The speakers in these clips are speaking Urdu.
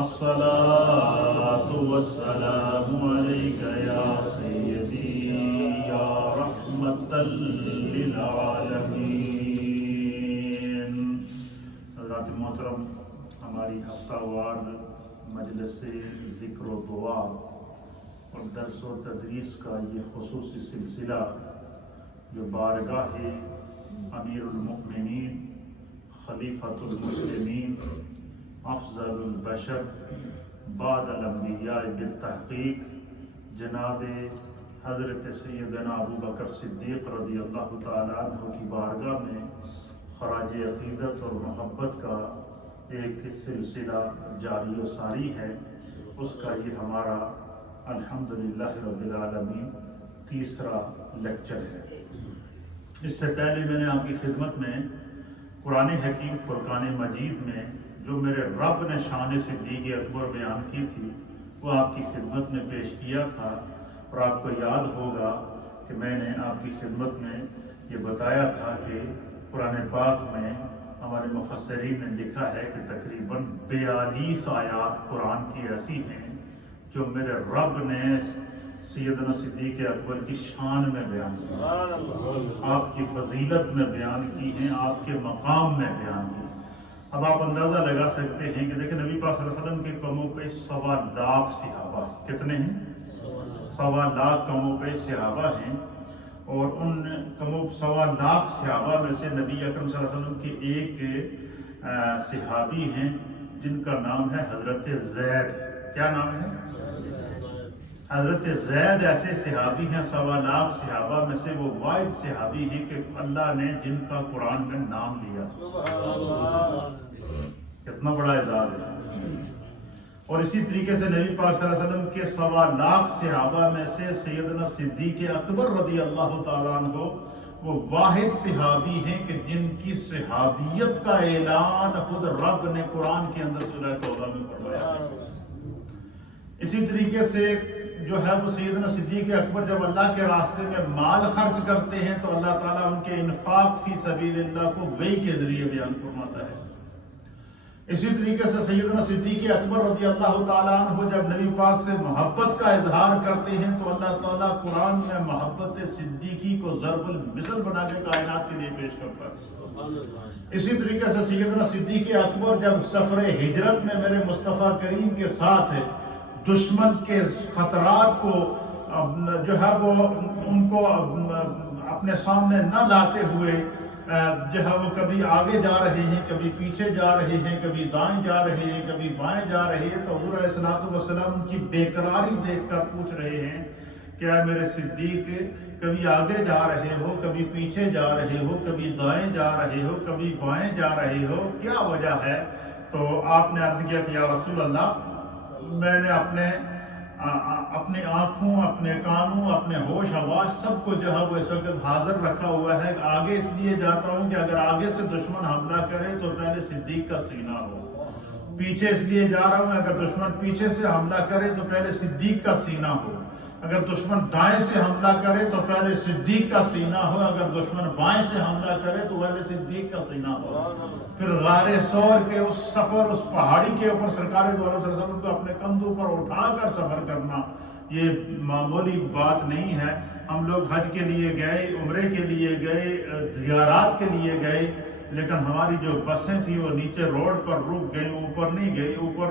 الصلاة والسلام عليك يا سيدي يا رحمة للعالمين۔ حضرات محترم، ہماری ہفتہ وار مجلس ذکر و دعا اور درس و تدریس کا یہ خصوصی سلسلہ جو بارگاہ امیر المؤمنین خلیفۃ المسلمین افضل البشر بعد الانبیاء بالتحقیق جناب حضرت سیدنا ابو بکر صدیق رضی اللہ تعالیٰ عنہ کی بارگاہ میں خراج عقیدت اور محبت کا ایک سلسلہ جاری و ساری ہے، اس کا یہ ہمارا الحمدللہ رب العالمین تیسرا لیکچر ہے۔ اس سے پہلے میں نے آپ کی خدمت میں قرآن حکیم فرقان مجید میں جو میرے رب نے شان صدیق اکبر بیان کی تھی وہ آپ کی خدمت میں پیش کیا تھا، اور آپ کو یاد ہوگا کہ میں نے آپ کی خدمت میں یہ بتایا تھا کہ قرآن پاک میں ہمارے مفسرین نے لکھا ہے کہ تقریباً 42 آیات قرآن کی ایسی ہیں جو میرے رب نے سیدنا صدیق اکبر کی شان میں بیان کی، آپ کی فضیلت میں بیان کی ہیں، آپ کے مقام میں بیان کی۔ اب آپ اندازہ لگا سکتے ہیں کہ دیکھیں نبی پاک صلی اللہ علیہ وسلم کے کموں پہ 1.25 لاکھ صحابہ، کتنے ہیں؟ 1.25 لاکھ کموں پہ صحابہ ہیں، اور ان 1.25 لاکھ صحابہ میں سے نبی اکرم صلی اللہ علیہ وسلم کے ایک صحابی ہیں جن کا نام ہے حضرت زید۔ کیا نام ہے؟ حضرت زید ایسے صحابی ہیں 1.25 لاکھ صحابہ میں سے وہ واحد صحابی ہیں کہ اللہ نے جن کا قرآن میں نام لیا۔ کتنا بڑا اعزاز ہے۔ اور اسی طریقے سے نبی پاک صلی اللہ علیہ وسلم کے 1.25 لاکھ صحابہ میں سے سیدنا صدیق اکبر رضی اللہ تعالیٰ عنہ وہ واحد صحابی ہیں کہ جن کی صحابیت کا اعلان خود رب نے قرآن کے اندر سورہ توبہ میں فرمایا۔ اسی طریقے سے جو ہے وہ سیدنا صدیق اکبر جب اللہ کے راستے میں مال خرچ کرتے ہیں تو اللہ تعالیٰ ان کے انفاق فی سبیل اللہ کو وحی کے ذریعے بیان فرماتا ہے۔ اسی طریقے سے سیدنا صدیق اکبر رضی اللہ تعالیٰ عنہ جب نبی پاک سے محبت کا اظہار کرتے ہیں تو اللہ تعالیٰ قرآن میں محبت صدیقی کو ضرب المثل بنا کے کائنات کے لیے پیش کرتا ہے۔ اسی طریقے سے سیدنا صدیق اکبر جب سفر ہجرت میں میرے مصطفیٰ کریم کے ساتھ دشمن کے خطرات کو جو ہے وہ ان کو اپنے سامنے نہ لاتے ہوئے جو ہے وہ کبھی آگے جا رہے ہیں، کبھی پیچھے جا رہے ہیں، کبھی دائیں جا رہے ہیں، کبھی بائیں جا رہے ہیں، تو حضور علیہ السلام ان کی بے قراری دیکھ کر پوچھ رہے ہیں کہ اے میرے صدیق کبھی آگے جا رہے ہو، کبھی پیچھے جا رہے ہو، کبھی دائیں جا رہے ہو، کبھی بائیں جا رہے ہو، کیا وجہ ہے؟ تو آپ نے عرض کیا کہ یا رسول اللہ میں نے اپنے آنکھوں، اپنے کانوں، اپنے ہوش حواس سب کو جو ہے وہ اس وقت حاضر رکھا ہوا ہے، آگے اس لیے جاتا ہوں کہ اگر آگے سے دشمن حملہ کرے تو پہلے صدیق کا سینہ ہو، پیچھے اس لیے جا رہا ہوں اگر دشمن پیچھے سے حملہ کرے تو پہلے صدیق کا سینہ ہو، اگر دشمن دائیں سے حملہ کرے تو پہلے صدیق کا سینہ ہو، اگر دشمن بائیں سے حملہ کرے تو پہلے صدیق کا سینہ ہو۔ پھر غار ثور کے اس سفر، اس پہاڑی کے اوپر سرکار دو عالم صلی اللہ علیہ وسلم کو اپنے کندھوں پر اٹھا کر سفر کرنا یہ معمولی بات نہیں ہے۔ ہم لوگ حج کے لیے گئے، عمرے کے لیے گئے، زیارات کے لیے گئے، لیکن ہماری جو بسیں تھیں وہ نیچے روڈ پر رک گئیں، اوپر نہیں گئی۔ اوپر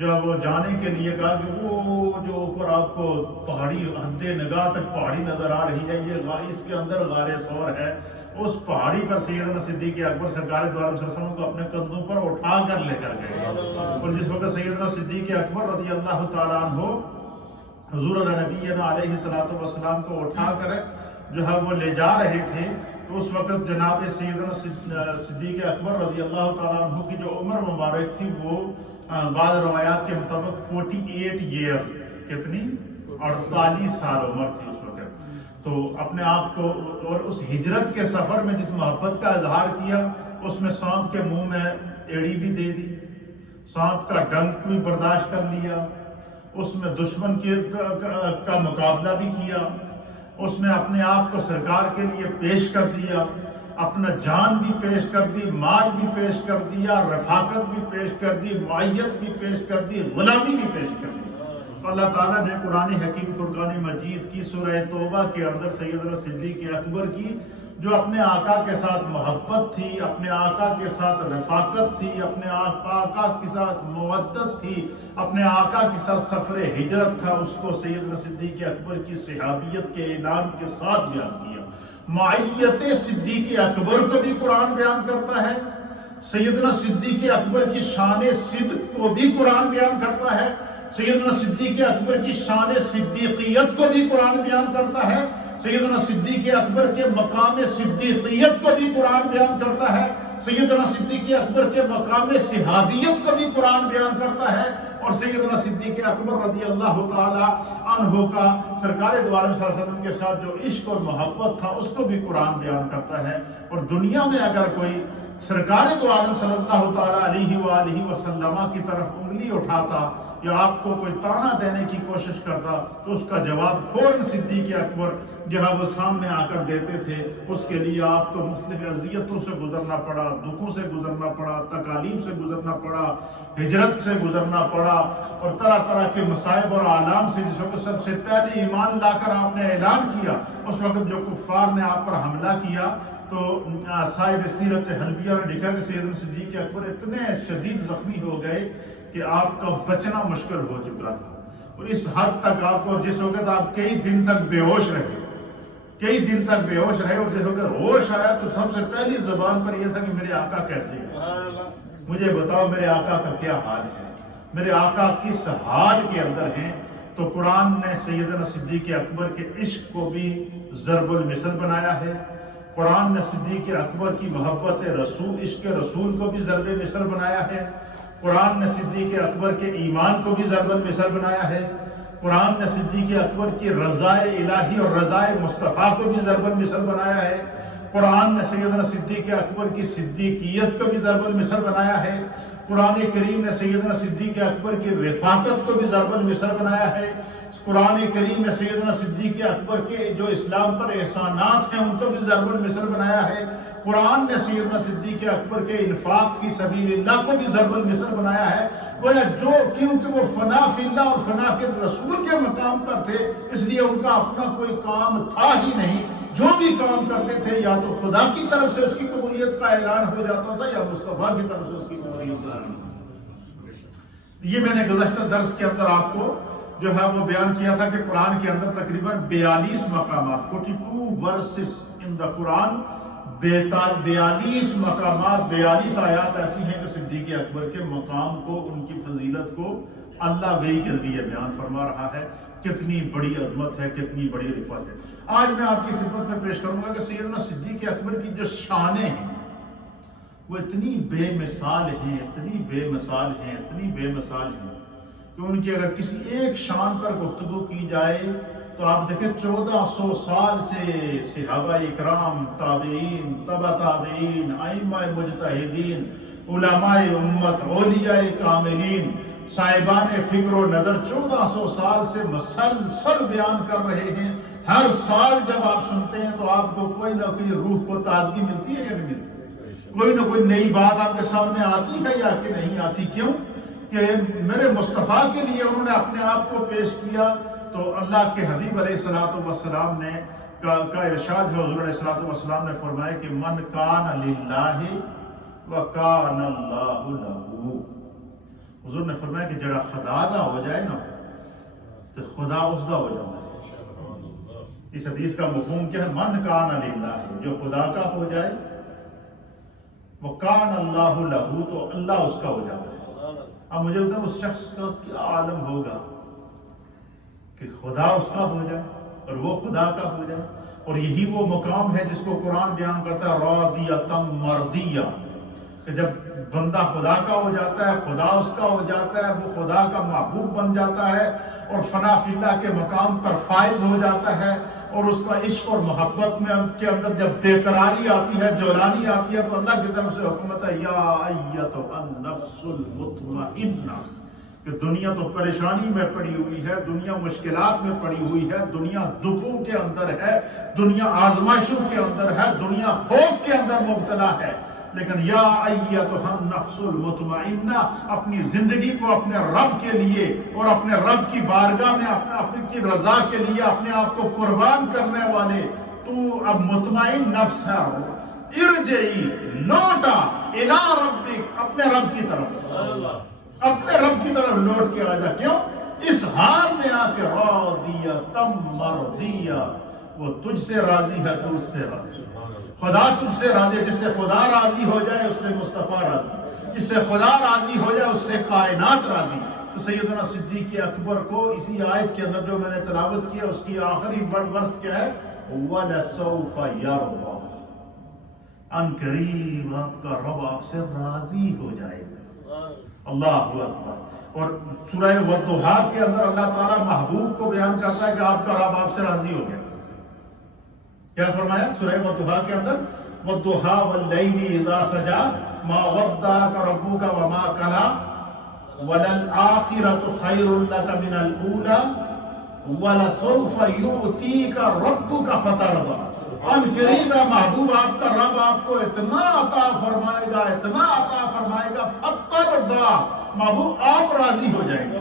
جب وہ جانے کے لیے کہا کہ وہ جو اوپر آپ کو پہاڑی حد نگاہ تک پہاڑی نظر آ رہی ہے، یہ اس کے اندر غار ثور ہے۔ اس پہاڑی پر سیدنا صدیق اکبر سرکار دو عالم صلی اللہ علیہ وسلم کو اپنے کندھوں پر اٹھا کر لے کر گئے، اور جس وقت سیدنا صدیق اکبر رضی اللہ تعالیٰ عنہ حضور نبینا علیہ السلام کو اٹھا کر جو ہے وہ لے جا رہے تھے، تو اس وقت جناب سیدنا صدیق اکبر رضی اللہ تعالیٰ عنہ کی جو عمر مبارک تھی وہ بعض روایات کے مطابق 48 ایئرز، کتنی؟ 48 سال عمر تھی اس وقت۔ تو اپنے آپ کو اور اس ہجرت کے سفر میں جس محبت کا اظہار کیا، اس میں سانپ کے منہ میں ایڑی بھی دے دی، سانپ کا ڈنک بھی برداشت کر لیا، اس میں دشمن کا مقابلہ بھی کیا، اس میں اپنے آپ کو سرکار کے لیے پیش کر دیا، اپنا جان بھی پیش کر دی، مال بھی پیش کر دیا، رفاقت بھی پیش کر دی، معیت بھی پیش کر دی، غلامی بھی پیش کر دی۔ اللہ تعالیٰ نے قرآن حکیم فرقان مجید کی سورہ توبہ کے اندر سیدنا صدیق اکبر کی جو اپنے آقا کے ساتھ محبت تھی، اپنے آقا کے ساتھ رفاقت تھی، اپنے آقا کے ساتھ مودت تھی، اپنے آقا کے ساتھ سفر ہجرت تھا، اس کو سیدنا صدیق اکبر کی صحابیت کے اعلان کے ساتھ بیان کیا۔ معیت صدیق اکبر کو بھی قرآن بیان کرتا ہے، سیدنا صدیق اکبر کی شان صدق کو بھی قرآن بیان کرتا ہے، سیدنا صدیق اکبر کی شان صدیقیت کو بھی قرآن بیان کرتا ہے، سیدنا صدیق اکبر کے مقام صدیقیت کو بھی قرآن بیان کرتا ہے، سیدنا صدیق اکبر کے مقام صحابیت کو بھی قرآن بیان کرتا ہے، اور سیدنا صدیق اکبر رضی اللہ تعالی عنہ کا سرکار دو عالم صلی اللہ علیہ وسلم کے ساتھ جو عشق اور محبت تھا اس کو بھی قرآن بیان کرتا ہے۔ اور دنیا میں اگر کوئی سرکار دو عالم صلی اللہ تعالی علیہ وآلہ وسلم کی طرف انگلی اٹھاتا یا آپ کو کوئی تانا دینے کی کوشش کرتا تو اس کا جواب فوراً صدیق اکبر جہاں وہ سامنے آ کر دیتے تھے۔ اس کے لیے آپ کو مختلف اذیتوں سے گزرنا پڑا، دکھوں سے گزرنا پڑا، تکالیف سے گزرنا پڑا، ہجرت سے گزرنا پڑا، اور طرح طرح کے مصائب اور آلام سے، جس وقت سب سے پہلے ایمان لا کر آپ نے اعلان کیا، اس وقت جو کفار نے آپ پر حملہ کیا تو صاحب سیرت حلبیہ نے لکھا کہ سیدنا صدیق اکبر اتنے شدید زخمی ہو گئے کہ آپ کا بچنا مشکل ہو چکا تھا، اور اس حد تک آپ کو، جس وقت آپ کئی دن تک بے ہوش رہے، اور جس وقت ہوش آیا تو سب سے پہلی زبان پر یہ تھا کہ میرے آقا کیسے ہیں، مجھے بتاؤ میرے آقا کا کیا حال ہے، میرے آقا کس حال کے اندر ہیں۔ تو قرآن نے سیدنا صدیق اکبر کے عشق کو بھی ضرب المثل بنایا ہے، قرآن نے صدیق اکبر کی محبت رسول، عشق رسول کو بھی ضرب مثل بنایا ہے، قرآن نے صدیق اکبر کے ایمان کو بھی ضرب المثل بنایا ہے، قرآن نے صدیق اکبر کی رضائے الہی اور رضائے مصطفیٰ کو بھی ضرب المثل بنایا ہے، قرآن نے سیدنا صدیق اکبر کی صدیقیت کو بھی ضرب المثل بنایا ہے، قرآن کریم نے سیدنا صدیق اکبر کی رفاقت کو بھی ضرب المثل بنایا ہے، قرآن کریم نے سیدنا صدیق اکبر کے جو اسلام پر احسانات ہیں ان کو بھی ضرب المثل بنایا ہے، قرآن نے سیدنا صدیق اکبر کے انفاق فی سبیل اللہ کو بھی ضرب المثل بنایا ہے۔ گویا جو کیونکہ وہ فنا فی اللہ اور فنا فی الرسول کے مقام پر تھے، اس لیے ان کا اپنا کوئی کام تھا ہی نہیں، جو بھی کام کرتے تھے یا تو خدا کی طرف سے اس کی قبولیت کا اعلان ہو جاتا تھا یا مصطفیٰ کی طرف سے اس کی قبولیت کا اعلان ہو جاتا تھا۔ یہ میں نے گزشتہ درس کے اندر آپ کو جو ہے وہ بیان کیا تھا کہ قرآن کے اندر تقریباً 42 مقامات، 42 ورسز ان دا قرآن، 42 مقامات، 42 آیات ایسی ہیں کہ صدیق اکبر کے مقام کو، ان کی فضیلت کو اللہ وحی کے ذریعے بیان فرما رہا ہے۔ کتنی بڑی عظمت ہے، کتنی بڑی رفعت ہے۔ آج میں آپ کی خدمت میں پیش کروں گا کہ سیدنا صدیق اکبر کی جو شانیں ہیں وہ اتنی بے مثال ہیں، اتنی بے مثال ہیں، اتنی بے مثال ہیں کہ ان کی اگر کسی ایک شان پر گفتگو کی جائے تو آپ دیکھیں 1400 سال سے صحابہ اکرام، تابعین، تبع تابعین، ائمہ مجتہدین، علماء امت، اولیاء کاملین، صاحبان فکر و نظر 1400 سال سے مسلسل بیان کر رہے ہیں۔ ہر سال جب آپ سنتے ہیں تو آپ کو کوئی نہ کوئی روح کو تازگی ملتی ہے یا نہیں ملتی؟ کوئی نہ کوئی نئی بات آپ کے سامنے آتی ہے یا کہ نہیں آتی؟ کیوں کہ میرے مصطفیٰ کے لیے انہوں نے اپنے آپ کو پیش کیا۔ تو اللہ کے حبیب علیہ السلام نے کا ارشاد ہے، حضور علیہ السلام نے فرمایا کہ من کان للہ وکان اللہ لہ، حضور نے فرمایا کہ جڑا خدا دا ہو جائے نا تو خدا اس دا ہو جاتا ہے۔ اس حدیث کا مفہوم کیا ہے؟ من کان للہ، جو خدا کا ہو جائے، وکان اللہ لہ، تو اللہ اس کا ہو جاتا ہے۔ اب مجھے بتائیں اس شخص کا کیا عالم ہوگا کہ خدا اس کا ہو جائے اور وہ خدا کا ہو جائے۔ اور یہی وہ مقام ہے جس کو قرآن بیان کرتا ہے راضیۃ مرضیہ، کہ جب بندہ خدا کا ہو جاتا ہے، خدا اس کا ہو جاتا ہے، وہ خدا کا محبوب بن جاتا ہے اور فنا فی اللہ کے مقام پر فائز ہو جاتا ہے، اور اس کا عشق اور محبت میں کے اندر جب بے قراری آتی ہے، جولانی آتی ہے، تو اللہ کی طرف سے حکمت ہے یا ایتھا النفس المطمئنہ، کہ دنیا تو پریشانی میں پڑی ہوئی ہے، دنیا مشکلات میں پڑی ہوئی ہے، دنیا دکھوں کے اندر ہے، دنیا آزمائشوں کے اندر ہے، دنیا خوف کے اندر مبتلا ہے، لیکن یا ایتھا النفس المطمئنہ، اپنی زندگی کو اپنے رب کے لیے اور اپنے رب کی بارگاہ میں اپنے کی رضا کے لیے اپنے آپ کو قربان کرنے والے تو اب مطمئن نفس ہے، ارجعی، لوٹا الی ربک، اپنے رب کی طرف، اپنے رب کی طرف لوٹ کے آ جا۔ کیوں؟ اس حال میں آ کے راضیۃ مرضیہ، وہ تجھ سے راضی ہے تو اس سے راضی ہے، خدا تجھ سے راضی ہے، جس سے خدا راضی ہو جائے اس سے مصطفیٰ راضی، جس سے خدا راضی ہو جائے اس سے کائنات راضی۔ تو سیدنا صدیق اکبر کو اسی آیت کے اندر جو میں نے تلاوت کیا اس کی آخری ورس کیا ہے؟ وَلَسَوْفَ يَرْضَى، ان قریب آپ کا رب آپ سے راضی ہو جائے گا۔ اللہ اکبر۔ اور سورہ والضحیٰ کے اندر اللہ تعالیٰ محبوب کو بیان کرتا ہے کہ آپ کا رب آپ سے راضی ہو گیا۔ کیا فرمایا سورہ والضحیٰ کے اندر؟ والضحیٰ واللیل اذا سجا ما ودعک ربک وما قلی وللآخرۃ خیر لک من الاولی ولسوف یؤتیک ربک فترضی۔ ان قریب محبوب آپ کا رب آپ کو اتنا عطا فرمائے گا، اتنا عطا فرمائے گا، فترضی، محبوب آپ راضی ہو جائیں گے۔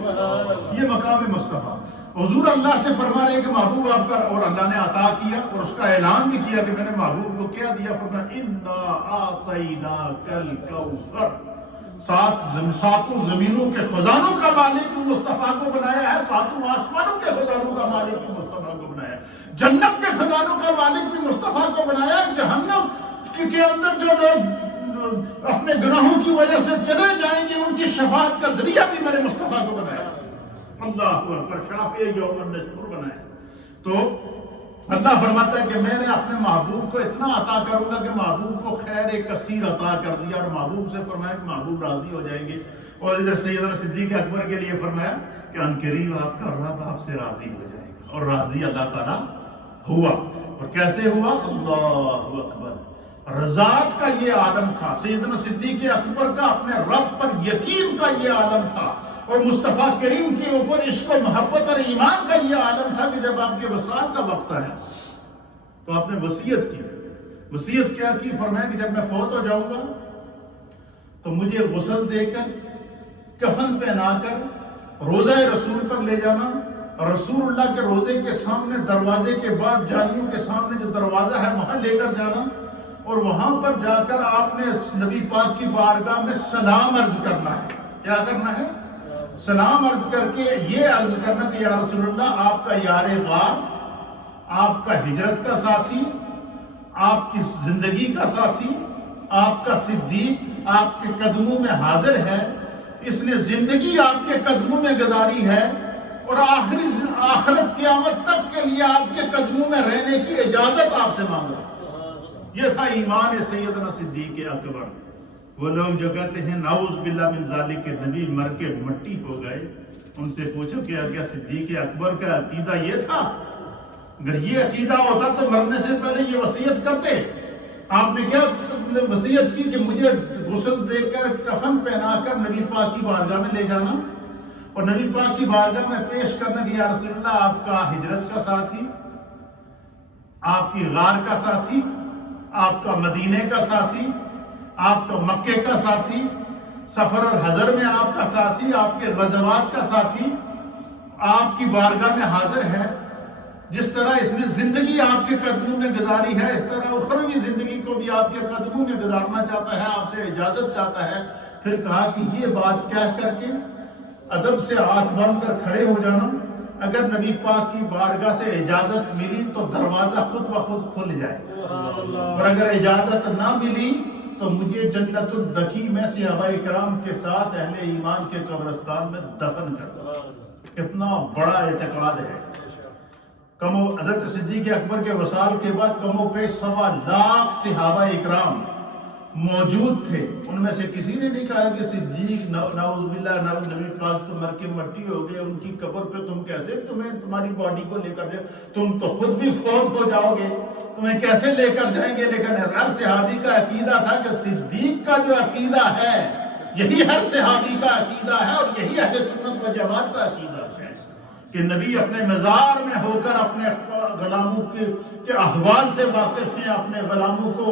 یہ مقام مصطفیٰ حضور اللہ سے فرما رہے ہیں کہ محبوب آپ کا، اور اللہ نے عطا کیا اور اس کا اعلان بھی کیا کہ میں نے محبوب کو کیا دیا، فرمایا انا اعطیناک الکوثر، ساتوں زمینوں کے خزانوں کا مالک بھی مصطفیٰ کو بنایا ہے، ساتوں آسمانوں کے خزانوں کا مالک بھی مصطفیٰ کو بنایا ہے، جنت کے خزانوں کا مالک بھی مصطفیٰ کو بنایا ہے، جہنم کے اندر جو لوگ اپنے گناہوں کی وجہ سے چلے جائیں گے ان کی شفاعت کا ذریعہ بھی میرے مصطفیٰ کو بنایا ہے۔ اللہ اکبر، شافع یوم النشور بنایا۔ تو اللہ فرماتا ہے کہ میں نے اپنے محبوب کو اتنا عطا کروں گا کہ محبوب کو خیر کثیر عطا کر دیا، اور محبوب سے فرمایا کہ محبوب راضی ہو جائیں گے۔ اور ادھر سیدنا صدیق اکبر کے لیے فرمایا کہ ان قریب آپ کا رب آپ سے راضی ہو جائے گا، اور راضی اللہ تعالیٰ ہوا۔ اور کیسے ہوا؟ اللہ اکبر، رضاعت کا یہ عالم تھا سیدنا صدیق اکبر کا، اپنے رب پر یقین کا یہ عالم تھا، اور مصطفیٰ کریم کے اوپر عشق و محبت اور ایمان کا یہ عالم تھا کہ جب آپ کے وصال کا وقت ہے تو آپ نے وصیت کی۔ وصیت کیا کی؟ فرمایا کہ جب میں فوت ہو جاؤں گا تو مجھے غسل دے کر، کفن پہنا کر روضہ رسول پر لے جانا، رسول اللہ کے روضے کے سامنے دروازے کے بعد جالیوں کے سامنے جو دروازہ ہے وہاں لے کر جانا، اور وہاں پر جا کر آپ نے نبی پاک کی بارگاہ میں سلام عرض کرنا ہے۔ کیا کرنا ہے؟ سلام عرض کر کے یہ عرض کرنا کہ یا رسول اللہ، آپ کا یار غار، آپ کا ہجرت کا ساتھی، آپ کی زندگی کا ساتھی، آپ کا صدیق آپ کے قدموں میں حاضر ہے، اس نے زندگی آپ کے قدموں میں گزاری ہے، اور آخرت قیامت تک کے لیے آپ کے قدموں میں رہنے کی اجازت آپ سے مانگ رہا۔ یہ تھا ایمان سیدنا صدیق اکبر۔ وہ لوگ جو کہتے ہیں نعوذ باللہ من ذالک کہ نبی مر کے مٹی ہو گئے، ان سے پوچھو کیا صدیق اکبر کا عقیدہ یہ تھا؟ اگر یہ عقیدہ ہوتا تو مرنے سے پہلے یہ وصیت کرتے۔ آپ نے کیا وصیت کی کہ مجھے غسل دے کر، کفن پہنا کر نبی پاک کی بارگاہ میں لے جانا، اور نبی پاک کی بارگاہ میں پیش کرنا کہ یا رسول اللہ، آپ کا ہجرت کا ساتھی، آپ کی غار کا ساتھی، آپ کا مدینے کا ساتھی، آپ کا مکے کا ساتھی، سفر اور حضر میں آپ کا ساتھی، آپ کے غزوات کا ساتھی آپ کی بارگاہ میں حاضر ہے۔ جس طرح اس نے زندگی آپ کے قدموں میں گزاری ہے، اس طرح اخروی زندگی کو بھی آپ کے قدموں میں گزارنا چاہتا ہے، آپ سے اجازت چاہتا ہے۔ پھر کہا کہ یہ بات کہہ کر کے ادب سے ہاتھ باندھ کر کھڑے ہو جانا، اگر نبی پاک کی بارگاہ سے اجازت ملی تو دروازہ خود بخود کھل جائے، اور اگر اجازت نہ ملی تو مجھے جنت البقیع میں صحابہ کرام کے ساتھ اہل ایمان کے قبرستان میں دفن کر دو۔ کتنا بڑا اعتقاد ہے۔ حضرت صدیق اکبر کے وصال کے بعد کم و بیش 1.25 لاکھ صحابہ اکرام موجود تھے، ان میں سے کسی نے نہیں کہا کہ صدیق نعوذ باللہ نبی پاک تو مر کے مٹی ہو گئے، ان کی قبر پہ تم کیسے، تمہاری باڈی کو لے کر جائے، تم تو خود بھی فوت ہو جاؤ گے، تمہیں کیسے لے کر جائیں گے۔ لیکن ہر صحابی کا عقیدہ تھا کہ صدیق کا جو عقیدہ ہے یہی ہر صحابی کا عقیدہ ہے اور یہی اہل سنت و جماعت کا عقیدہ ہے کہ نبی اپنے مزار میں ہو کر اپنے غلاموں کے احوال سے واقف ہیں، اپنے غلاموں کو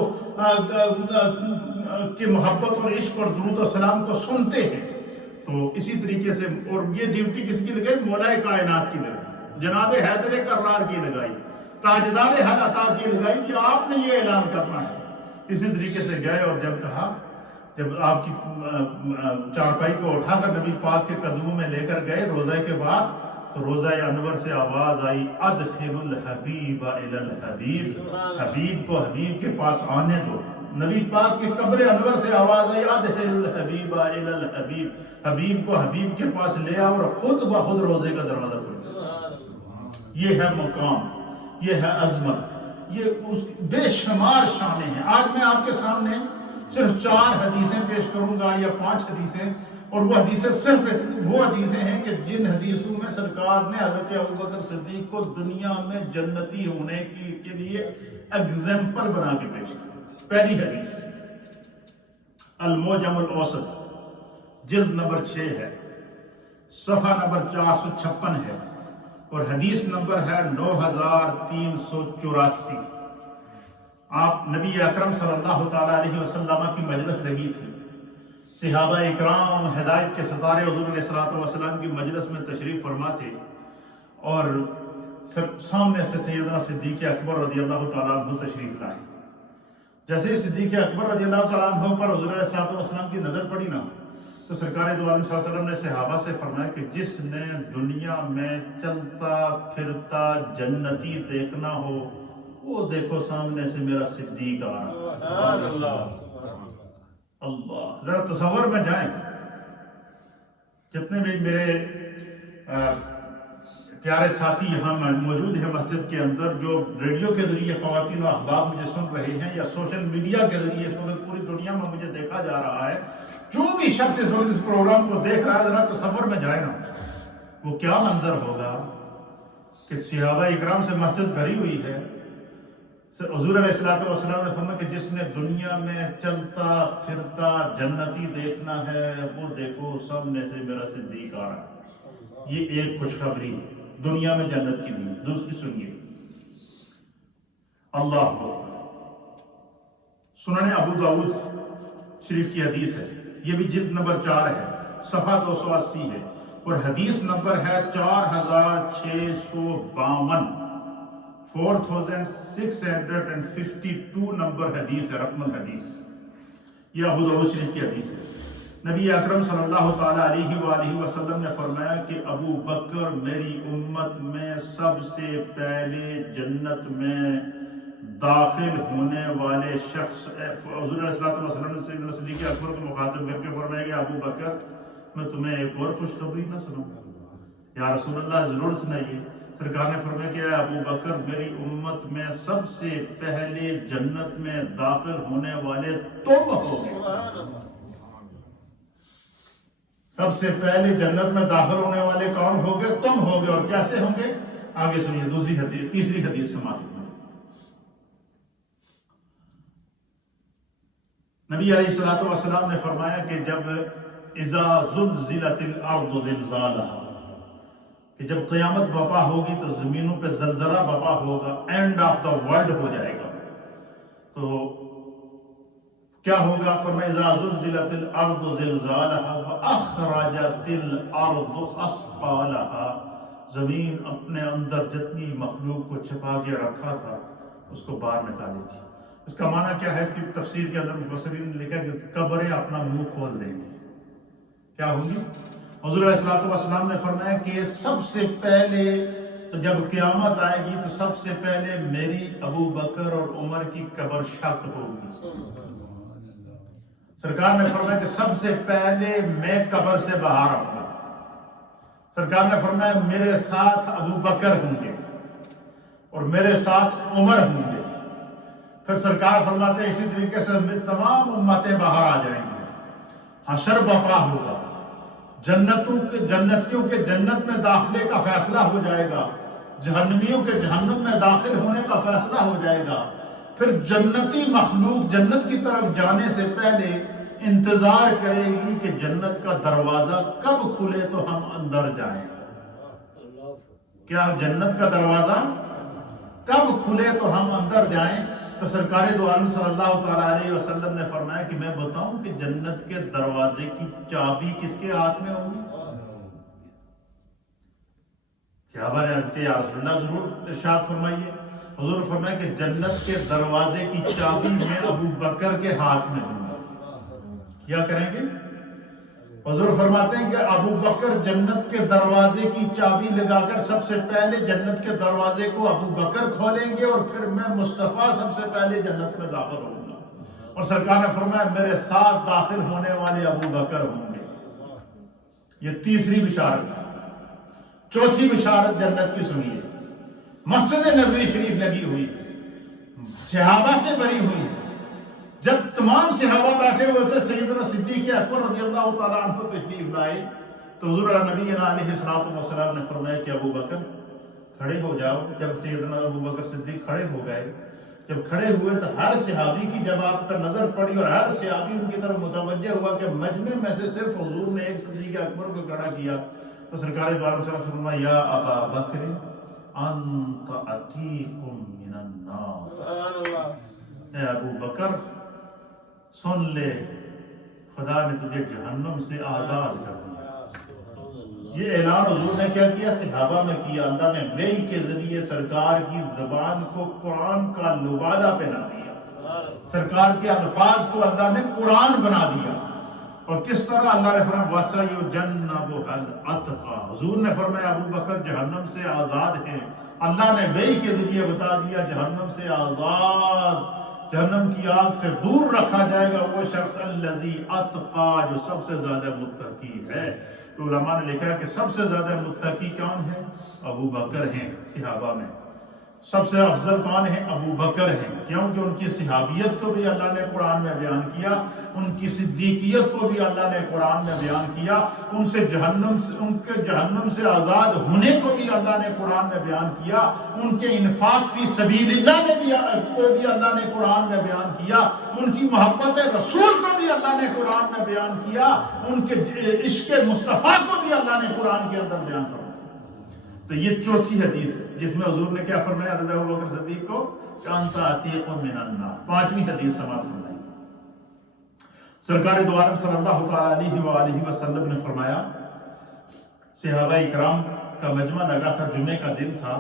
کی محبت اور عشق اور درود و سلام کو سنتے ہیں۔ تو اسی طریقے سے، اور یہ ڈیوٹی کس کی لگائی؟ مولا کائنات کی لگائی، جناب حیدر کرار کی لگائی، تاجدار حل عطا کی لگائی کہ آپ نے یہ اعلان کرنا ہے۔ اسی طریقے سے گئے اور جب کہا، جب آپ کی چارپائی کو اٹھا کر نبی پاک کے قدموں میں لے کر گئے روزہ کے بعد، تو روزہ انور سے آواز آئی ادخل الحبیب الی الحبیب، حبیب کو حبیب کے پاس آنے دو۔ نبی پاک کے قبر انور سے آواز آئی ادخل الحبیب الی الحبیب، حبیب کو حبیب کے پاس لے آؤ، اور خود بخود روزے کا دروازہ کھل۔ یہ ہے مقام، یہ ہے عظمت، یہ اس بے شمار شانیں ہیں۔ آج میں آپ کے سامنے صرف 4 حدیثیں پیش کروں گا یا 5 حدیثیں، اور وہ حدیثیں صرف وہ حدیثیں ہیں کہ جن حدیثوں میں سرکار نے حضرت ابوبکر صدیق کو دنیا میں جنتی ہونے کے لیے ایگزامپل بنا کے پیش کیا۔ پہلی حدیث المعجم الاوسط جلد نمبر 6 ہے، صفحہ نمبر 456 ہے، اور حدیث نمبر ہے 9384۔ آپ نبی اکرم صلی اللہ تعالیٰ علیہ وسلم کی مجلس لگی تھی، صحابہ اکرام ہدایت کے ستارے حضور علیہ السلام کی مجلس میں تشریف فرما تھے، اور سامنے سے سیدنا صدیق اکبر رضی اللہ تعالیٰ عنہ تشریف لائے۔ جیسے ہی صدیق اکبر رضی اللہ تعالیٰ عنہ پر حضور علیہ السلام کی نظر پڑی نا، تو سرکار دو عالم صلی اللہ علیہ وسلم نے صحابہ سے فرمایا کہ جس نے دنیا میں چلتا پھرتا جنتی دیکھنا ہو، وہ دیکھو سامنے سے میرا صدیق آ رہا ہے۔ اللہ، ذرا تصور میں جائیں، جتنے بھی میرے پیارے ساتھی یہاں موجود ہیں مسجد کے اندر، جو ریڈیو کے ذریعے خواتین و احباب مجھے سن رہے ہیں، یا سوشل میڈیا کے ذریعے اس وقت پوری دنیا میں مجھے دیکھا جا رہا ہے، جو بھی شخص اس وقت اس پروگرام کو دیکھ رہا ہے، ذرا تصور میں جائے نا، وہ کیا منظر ہوگا کہ صحابہ اکرام سے مسجد بھری ہوئی ہے۔ حضور علیہ السلام نے فرمایا کہ جس نے دنیا میں چلتا پھرتا جنتی دیکھنا ہے، وہ دیکھو سامنے سے میرا صدیق آ رہا ہے۔ یہ ایک خوشخبری ہے دنیا میں جنت کی دی۔ دوسری سنیے، اللہ سنن ابو داؤد شریف کی حدیث ہے، یہ بھی جلد نمبر 4 ہے، صفحہ 280 ہے، اور حدیث نمبر ہے 4652، 4652 نمبر حدیث ہے، رقم الحدیث۔ یہ ابو داؤد شریف کی حدیث ہے۔ نبی اکرم صلی اللہ تعالیٰ علیہ وآلہ وسلم نے فرمایا کہ ابو بکر میری امت میں سب سے پہلے جنت میں داخل ہونے والے شخص۔ حضور علیہ السلام نے سیدنا صدیق اکبر کو مخاطب کر کے فرمایا کہ ابو بکر میں تمہیں ایک اور خوشخبری نہ سناؤں؟ یا رسول اللہ ضرور سنائیے۔ سرکار نے فرمایا کہ اے ابو بکر میری امت میں سب سے پہلے جنت میں داخل ہونے والے تم ہوگے۔ سب سے پہلے جنت میں داخل ہونے والے کون ہوگے؟ تم ہوگے۔ اور کیسے ہوں گے؟ آگے سنیے، تیسری حدیث سماعت کریں۔ نبی علیہ السلام نے فرمایا کہ جب اذا زلزلت الارض زلزالها، کہ جب قیامت برپا ہوگی تو زمینوں پہ زلزلہ برپا ہوگا، اینڈ آف دا ورلڈ ہو جائے گا، تو کیا ہوگا؟ فرمایا اذا زلزلت الارض زلزالها واخرجت الارض اثقالها، زمین اپنے اندر جتنی مخلوق کو چھپا کے رکھا تھا اس کو باہر نکالے گی۔ اس کا معنی کیا ہے؟ اس کی تفسیر کے اندر مفسرین نے لکھا کہ قبریں اپنا منہ کھول دیں گی۔ کیا ہوں گی؟ حضور علیہ السلام نے فرمایا کہ سب سے پہلے جب قیامت آئے گی تو سب سے پہلے میری ابو بکر اور عمر کی قبر شق ہوگی۔ سرکار نے فرمایا کہ سب سے پہلے میں قبر سے باہر آؤں گا۔ سرکار نے فرمایا میرے ساتھ ابو بکر ہوں گے اور میرے ساتھ عمر ہوں گے۔ پھر سرکار فرماتے ہیں اسی طریقے سے تمام امتیں باہر آ جائیں گی، حشر برپا ہوگا، جنتیوں کے جنت میں داخلے کا فیصلہ ہو جائے گا، جہنمیوں کے جہنم میں داخل ہونے کا فیصلہ ہو جائے گا۔ پھر جنتی مخلوق جنت کی طرف جانے سے پہلے انتظار کرے گی کہ جنت کا دروازہ کب کھلے تو ہم اندر جائیں. کیا جنت کا دروازہ کب کھلے تو ہم اندر جائیں؟ تو سرکار دو عالم صلی اللہ تعالیٰ علیہ وسلم نے فرمایا کہ میں بتاؤں کہ جنت کے دروازے کی چابی کس کے ہاتھ میں ہوگی؟ صحابہ نے عرض کیا یا رسول اللہ ضرور ارشاد فرمائیے. حضور نے فرمایا کہ جنت کے دروازے کی چابی میں ابو بکر کے ہاتھ میں دوں گا. کیا کریں گے؟ حضور فرماتے ہیں کہ ابو بکر جنت کے دروازے کی چابی لگا کر سب سے پہلے جنت کے دروازے کو ابو بکر کھولیں گے اور پھر میں مصطفیٰ سب سے پہلے جنت میں داخل ہوں گا. اور سرکار نے فرمایا میرے ساتھ داخل ہونے والے ابو بکر ہوں گے. یہ تیسری بشارت تھی. چوتھی بشارت جنت کی سنیے. مسجد نبوی شریف لگی ہوئی ہے، صحابہ سے بری ہوئی ہے. جب تمام صحابہ بیٹھے ہوئے تھے سیدنا صدیق اکبر رضی اللہ تعالیٰ عنہ تشریف لائے تو حضور نبی علیہ السلام نے فرمایا کہ ابو بکر کھڑے ہو جاؤ. جب سیدنا ابو بکر صدیق کھڑے ہو گئے، جب کھڑے ہوئے تو ہر صحابی کی جب آپ کا نظر پڑی اور ہر صحابی ان کی طرف متوجہ ہوا کہ مجمع میں سے صرف حضور نے ایک صدیق اکبر کو کھڑا کیا تو سرکار دو عالم صلی اللہ علیہ وسلم نے فرمایا یا ابا بکر انت عتیق من النار. اے ابو بکر سن لے، خدا نے تجھے جہنم سے آزاد کر دیا. یہ اعلان حضور نے کیا کیا؟ صحابہ میں کیا. اللہ نے وحی کے ذریعے سرکار کی زبان کو قرآن کا لبادہ پہنا دیا. سرکار کے الفاظ کو اللہ نے قرآن بنا دیا. اور کس طرح اللہ نے فرمایا وَسَيُجَنَّبُهَا الْأَتْقَى. حضور نے فرمایا ابو بکر جہنم سے آزاد ہیں. اللہ نے وحی کے ذریعے بتا دیا جہنم سے آزاد، جہنم کی آگ سے دور رکھا جائے گا وہ شخص الذی اتقا، جو سب سے زیادہ متقی ہے. تو علماء نے لکھا ہے کہ سب سے زیادہ متقی کون ہے؟ ابو بکر ہیں. صحابہ میں سب سے افضل کون ہے؟ ابو بکر ہیں. کیونکہ ان کی صحابیت کو بھی اللہ نے قرآن میں بیان کیا، ان کی صدیقیت کو بھی اللہ نے قرآن میں بیان کیا، ان کے جہنم سے آزاد ہونے کو بھی اللہ نے قرآن میں بیان کیا، ان کے انفاق فی سبیل اللہ کو بھی اللہ نے قرآن میں بیان کیا، ان کی محبت رسول کو بھی اللہ نے قرآن میں بیان کیا، ان کے عشق مصطفیٰ کو بھی اللہ نے قرآن کے اندر بیان فرمایا. تو یہ چوتھی حدیث جس میں حضور نے کیا فرمایا حضرت ابوبکر صدیق کو کہ انت عتیق من النار. پانچویں حدیث سماعت فرمائی. سرکار دو عالم صلی اللہ تعالیٰ علیہ وآلہ وسلم نے فرمایا، صحابہ اکرام کا مجمع لگا تھا، جمعے کا دن تھا.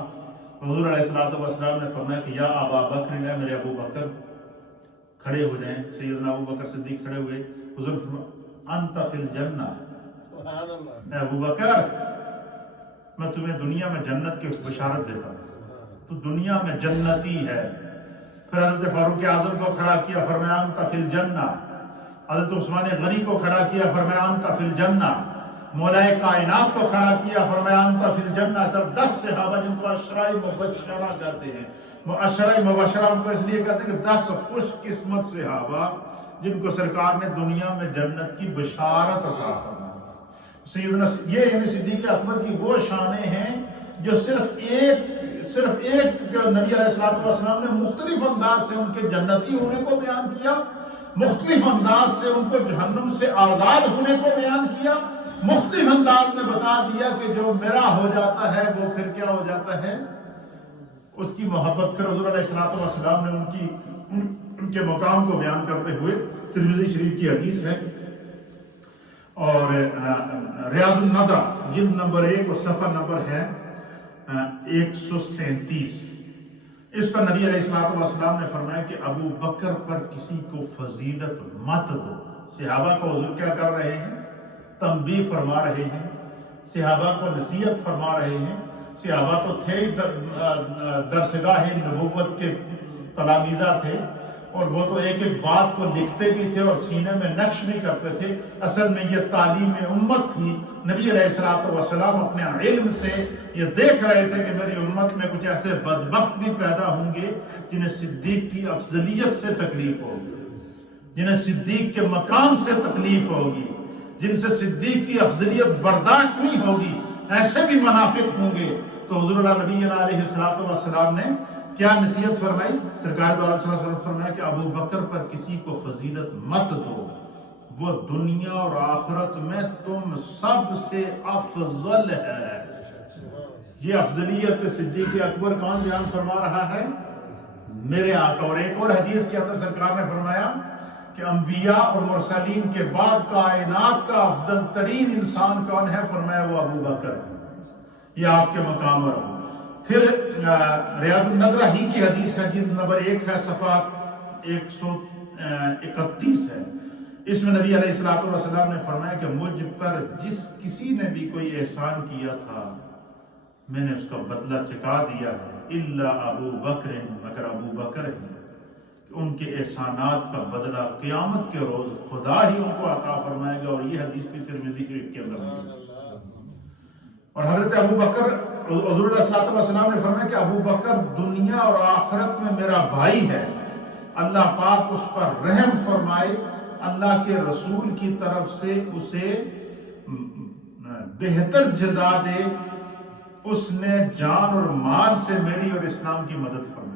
حضور علیہ السلام نے فرمایا کہ یا ابا بکر، میرے ابو بکر کھڑے ہو جائیں. سیدنا ابو بکر صدیق کھڑے ہوئے. حضور نے فرمایا انت فی الجنہ. اے ابو بکر میں تمہیں دنیا میں جنت کی بشارت دیتا ہوں، تو دنیا میں جنتی ہے. پھر حضرت فاروق اعظم کو کھڑا کیا، فرمایا انت فی الجنہ. حضرت عثمان غنی کو کھڑا کیا، فرمایا انت فی الجنہ. مولا کائنات کو کھڑا کیا، فرمایا انت فی الجنہ. صرف 10 صحابہ جن کو عشرہ مبشرہ کہتے ہیں. عشرہ مبشرہ ان کو اس لیے کہتے ہیں کہ 10 خوش قسمت صحابہ جن کو سرکار نے دنیا میں جنت کی بشارت عطا فرمائی. سیدنا یہ یعنی صدیق اکبر کی وہ شانیں ہیں جو صرف ایک جو نبی علیہ السلام نے مختلف انداز سے ان کے جنتی ہونے کو بیان کیا، مختلف انداز سے ان کو جہنم سے آزاد ہونے کو بیان کیا، مختلف انداز میں بتا دیا کہ جو میرا ہو جاتا ہے وہ پھر کیا ہو جاتا ہے، اس کی محبت. پھر حضور علیہ السلام نے ان کے مقام کو بیان کرتے ہوئے ترمذی شریف کی حدیث ہے اور ریاض النظر جلد نمبر 1 اور صفحہ نمبر ہے 137. اس پر نبی علیہ السلام نے فرمایا کہ ابو بکر پر کسی کو فضیلت مت دو. صحابہ کو حضور کیا کر رہے ہیں؟ تنبیہ فرما رہے ہیں، صحابہ کو نصیحت فرما رہے ہیں. صحابہ تو تھے درسگاہ نبوت کے تلامذہ تھے اور وہ تو ایک ایک بات کو لکھتے بھی تھے اور سینے میں نقش بھی کرتے تھے. اصل میں یہ تعلیم امت تھی. نبی علیہ السلام اپنے علم سے یہ دیکھ رہے تھے کہ میری امت میں کچھ ایسے بدبخت بھی پیدا ہوں گے جنہیں صدیق کی افضلیت سے تکلیف ہوگی، جنہیں صدیق کے مقام سے تکلیف ہوگی، جن سے صدیق کی افضلیت برداشت نہیں ہوگی. ایسے بھی منافق ہوں گے. تو حضور نبی علیہ السلام نے کیا نصیحت فرمائی؟ سرکار دو عالم صلی اللہ علیہ وسلم فرمایا کہ ابو بکر پر کسی کو فضیلت مت دو، وہ دنیا اور آخرت میں تم سب سے افضل ہے۔ یہ افضلیت صدیق اکبر کون بیان فرما رہا ہے؟ میرے آقا۔ اور ایک اور حدیث کے اندر سرکار نے فرمایا کہ انبیاء اور مرسلین کے بعد کائنات کا افضل ترین انسان کون ہے؟ فرمایا وہ ابو بکر ہے۔ یہ آپ کے مقام پر۔ پھر ریاض النظرہ ہی کی حدیث ہے، جلد نمبر 1 ہے، صفحہ 131 ہے۔ اس میں نبی علیہ السلام نے فرمایا کہ مجھ پر جس کسی نے بھی کوئی احسان کیا تھا میں نے اس کا بدلہ چکا دیا ہے، الا ابو بکر، مگر ابو بکر ہیں، کہ ان کے احسانات کا بدلہ قیامت کے روز خدا ہی ان کو عطا فرمائے گا۔ اور یہ حدیث بھی ترمذی شریف کے اندر ہے۔ اور حضرت ابو بکر، حضور علیہ السلام نے فرمایا کہ ابو بکر دنیا اور آخرت میں میرا بھائی ہے، اللہ پاک اس پر رحم فرمائے، اللہ کے رسول کی طرف سے اسے بہتر جزا دے، اس نے جان اور مال سے میری اور اسلام کی مدد فرمائی۔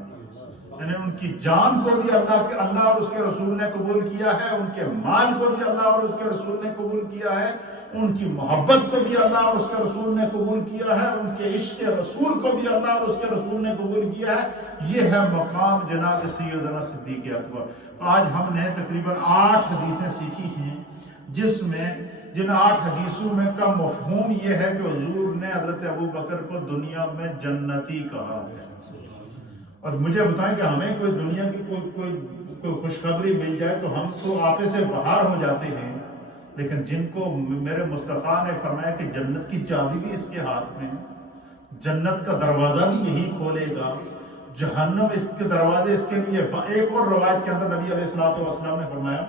یعنی ان کی جان کو بھی اللہ اور اس کے رسول نے قبول کیا ہے، ان کے مال کو بھی اللہ اور اس کے رسول نے قبول کیا ہے، ان کی محبت کو بھی اللہ اور اس کے رسول نے قبول کیا ہے، ان کے عشق رسول کو بھی اللہ اور اس کے رسول نے قبول کیا ہے۔ یہ ہے مقام جناب سیدنا صدیق اکبر۔ آج ہم نے تقریباً 8 حدیثیں سیکھی ہیں، جن 8 حدیثوں میں کا مفہوم یہ ہے کہ حضور نے حضرت ابو بکر کو دنیا میں جنتی کہا ہے۔ اور مجھے بتائیں کہ ہمیں کوئی دنیا کی کوئی خوشخبری مل جائے تو ہم تو آپے سے باہر ہو جاتے ہیں، لیکن جن کو میرے مصطفیٰ نے فرمایا کہ جنت کی چابی بھی اس کے ہاتھ میں، جنت کا دروازہ بھی یہی کھولے گا، جہنم اس کے دروازے اس کے لیے۔ ایک اور روایت کے اندر نبی علیہ السلام نے فرمایا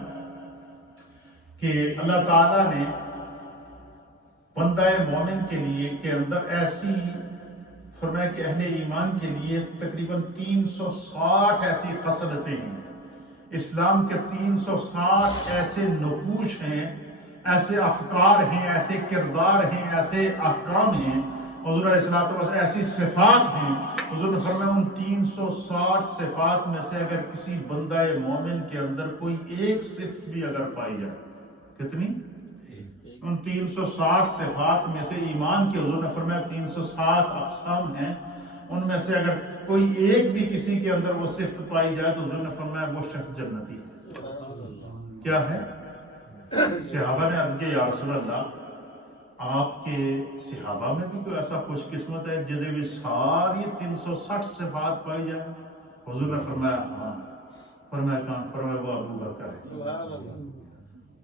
کہ اللہ تعالیٰ نے بندہ مومن کے لیے کے اندر ایسی فرمایا کہ اہل ایمان کے لیے تقریباً 360 ایسی خصلتیں ہیں، اسلام کے 360 ایسے نقوش ہیں، ایسے افکار ہیں، ایسے کردار ہیں، ایسے احکام ہیں، حضور علیہ السلام ایسی صفات ہیں۔ حضور نے فرمایا ان 360 صفات میں سے اگر کسی بندہ مومن کے اندر کوئی ایک صفت بھی اگر پائی جائے، کتنی؟ ان 360 صفات میں سے ایمان کے حضور نے فرمایا 360 اقسام ہیں، ان میں سے اگر کوئی ایک بھی کسی کے اندر وہ صفت پائی جائے تو حضور نے فرمایا وہ شخص جنتی ہے۔ کیا ہے؟ صحابہ نے عرض کیا یا رسول اللہ، آپ کے صحابہ میں بھی کوئی ایسا خوش قسمت ہے جدے بھی ساری 360 صفات پائی جائیں؟ حضور نے فرمایا ہاں۔ فرمایا کہاں؟ فرمایا وہ ابو بکر ہے۔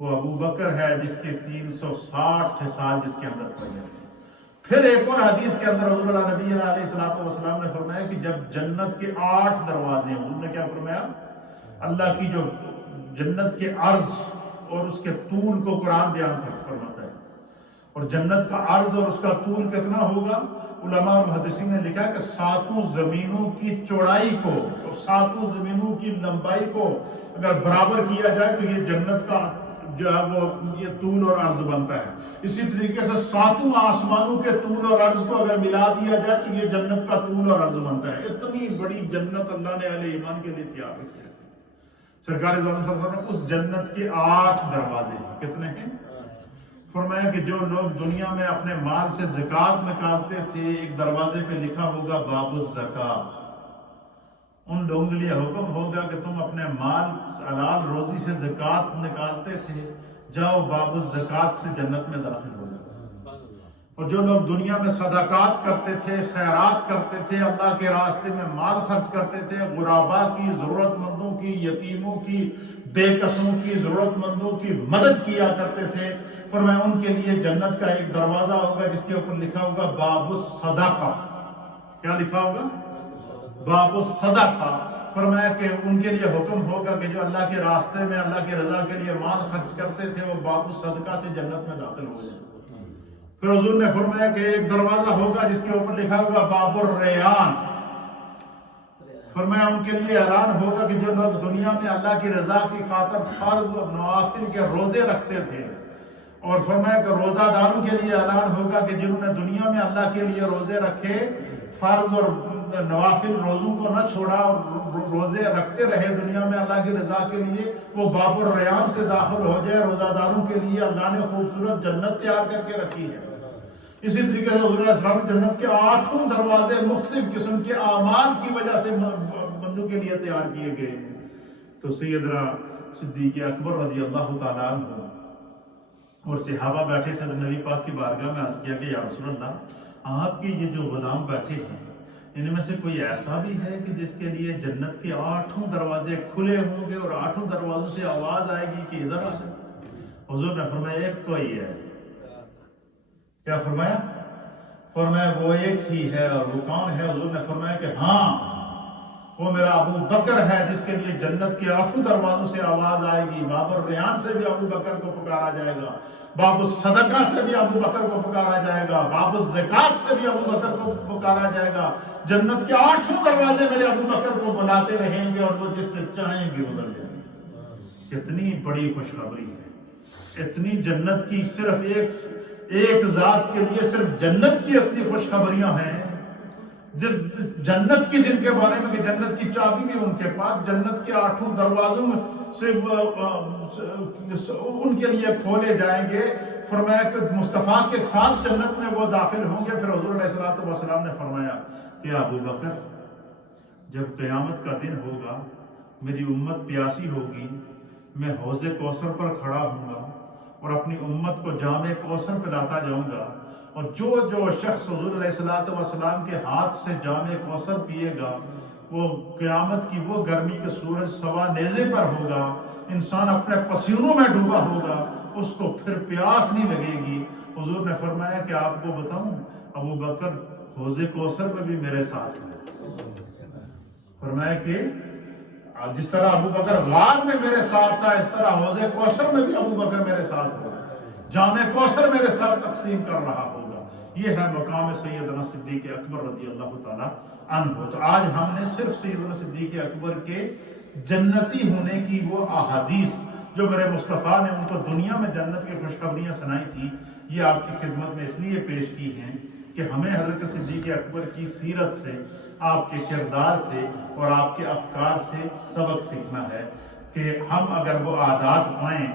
وہ ابو بکر ہے جس کے 360 خصال جس کے اندر پائی جاتی ہیں۔ پھر ایک اور حدیث کے اندر حضور نبی علیہ السلام نے فرمایا کہ جب جنت کے 8 دروازے ہیں، حضور نے کیا فرمایا؟ اللہ کی جو جنت کے عرض اور اس کے طول کو قرآن بیان فرماتا ہے، اور جنت کا عرض اور اس کا طول کتنا ہوگا؟ علماء اور محدثین نے لکھا کہ 7 زمینوں کی چوڑائی کو اور 7 زمینوں کی لمبائی کو اگر برابر کیا جائے تو یہ جنت کا جو ہے وہ یہ طول اور عرض بنتا ہے۔ اسی طریقے سے 7 آسمانوں کے طول اور عرض کو اگر ملا دیا جائے تو یہ جنت کا طول اور عرض بنتا ہے۔ اتنی بڑی جنت اللہ نے اہل ایمان کے لیے تیار کی ہے۔ سرکار دو عالم صلی اللہ علیہ وسلم اس جنت کے 8 دروازے ہیں۔ کتنے ہیں؟ فرمایا کہ جو لوگ دنیا میں اپنے مال سے زکوٰۃ نکالتے تھے، ایک دروازے پہ لکھا ہوگا باب الزکاۃ، ان لوگوں کے لیے حکم ہوگا کہ تم اپنے مال حلال روزی سے زکوٰۃ نکالتے تھے، جاؤ باب الزکاۃ سے جنت میں داخل ہو جاؤ۔ اور جو لوگ دنیا میں صدقات کرتے تھے، خیرات کرتے تھے، اللہ کے راستے میں مال خرچ کرتے تھے، غرباء کی، ضرورت مندوں کی، یتیموں کی، بے کسوں کی، ضرورت مندوں کی مدد کیا کرتے تھے، فرمایا ان کے لیے جنت کا ایک دروازہ ہوگا جس کے اوپر لکھا ہوگا باب الصدقہ۔ کیا لکھا ہوگا؟ باب الصدقہ۔ فرمایا کہ ان کے لیے حکم ہوگا کہ جو اللہ کے راستے میں اللہ کی رضا کے لیے مال خرچ کرتے تھے وہ باب الصدقہ سے جنت میں داخل ہو جائیں۔ پھر حضور نے فرمایا کہ ایک دروازہ ہوگا جس کے اوپر لکھا ہوگا باب الریان۔ فرمایا ان کے لیے اعلان ہوگا کہ جو لوگ دنیا میں اللہ کی رضا کی خاطر فرض اور نوافل کے روزے رکھتے تھے، اور فرمایا کہ روزہ داروں کے لیے اعلان ہوگا کہ جنہوں نے دنیا میں اللہ کے لیے روزے رکھے، فرض اور نوافل روزوں کو نہ چھوڑا اور روزے رکھتے رہے دنیا میں اللہ کی رضا کے لیے، وہ باب الریان سے داخل ہو جائے۔ روزہ داروں کے لیے اللہ نے خوبصورت جنت تیار کر کے رکھی ہے۔ اسی طریقے سے حضور علیہ السلام جنت کے 8 دروازے مختلف قسم کے اعمال کی وجہ سے بندوں کے لیے تیار کیے گئے ہیں۔ تو سیدنا صدیق اکبر رضی اللہ تعالیٰ عنہ اور صحابہ بیٹھے تھے، تو نبی پاک کی بارگاہ میں عرض کیا کہ یا رسول اللہ، آپ کی یہ جو غلام بیٹھے ہیں ان میں سے کوئی ایسا بھی ہے کہ جس کے لیے جنت کے 8 دروازے کھلے ہوں گے اور 8 دروازوں سے آواز آئے گی کہ ادھر آ جائے؟ حضور نے فرمایا ایک کوئی ہے۔ کیا فرمایا؟ فرمایا وہ ایک ہی ہے، اور وہ کون ہے؟ حضور نے فرمایا کہ ہاں، وہ میرا ابو بکر ہے جس کے لیے جنت کے 8 دروازوں سے آواز آئے گی۔ باب الریان سے بھی ابو بکر کو پکارا جائے گا، باب الصدقہ سے بھی ابو بکر کو پکارا جائے گا، باب الزکات سے بھی ابو بکر کو پکارا جائے گا۔ جنت کے 8 دروازے میرے ابو بکر کو بلاتے رہیں گے اور وہ جس سے چاہیں گے ادھر جائیں گے۔ کتنی بڑی خوشخبری ہے! اتنی جنت کی صرف ایک ذات کے لیے صرف جنت کی اتنی خوشخبریاں ہیں، جنت کی جن کے بارے میں کہ جنت کی چابی بھی ان کے پاس، جنت کے 8 دروازوں سے ان کے لیے کھولے جائیں گے۔ فرمایا کہ مصطفیٰ کے ساتھ جنت میں وہ داخل ہوں گے۔ پھر حضور علیہ السلام نے فرمایا کہ ابو بکر، جب قیامت کا دن ہوگا، میری امت پیاسی ہوگی، میں حوض کوثر پر کھڑا ہوں گا اور اپنی امت کو جام کوثر پلاتا جاؤں گا، اور جو شخص حضور علیہ السلام کے ہاتھ سے جام کوثر پیے گا، وہ قیامت کی وہ گرمی کے سورج سوا نیزے پر ہوگا، انسان اپنے پسینوں میں ڈوبا ہوگا، اس کو پھر پیاس نہیں لگے گی۔ حضور نے فرمایا کہ آپ کو بتاؤں، ابو بکر حوض کوثر میں بھی میرے ساتھ ہے۔ فرمایا کہ جس طرح ابو بکر غار میں میرے ساتھ تھا، اس طرح حوض کوثر میں بھی ابو بکر میرے ساتھ ہوگا، جام کوثر میرے ساتھ تقسیم کر رہا ہوگا۔ یہ ہے مقام سیدنا صدیق اکبر رضی اللہ تعالیٰ عنہ۔ تو آج ہم نے صرف سیدنا صدیق اکبر کے جنتی ہونے کی وہ احادیث جو میرے مصطفیٰ نے ان کو دنیا میں جنت کی خوشخبریاں سنائی تھی، یہ آپ کی خدمت میں اس لیے پیش کی ہیں کہ ہمیں حضرت صدیق اکبر کی سیرت سے، آپ کے کردار سے اور آپ کے افکار سے سبق سیکھنا ہے کہ ہم اگر وہ عادات پائیں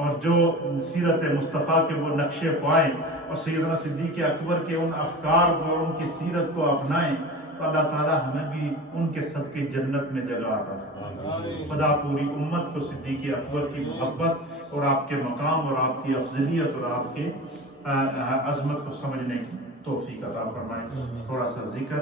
اور جو سیرت مصطفیٰ کے وہ نقشے پائیں اور سیدنا صدیق اکبر کے ان افکار کو اور ان کی سیرت کو اپنائیں، تو اللہ تعالیٰ ہمیں بھی ان کے صدقے جنت میں جگہ عطا فرمائے۔ خدا پوری امت کو صدیق اکبر کی محبت اور آپ کے مقام اور آپ کی افضلیت اور آپ کے عظمت کو سمجھنے کی توفیق عطا فرمائے۔ تھوڑا سا ذکر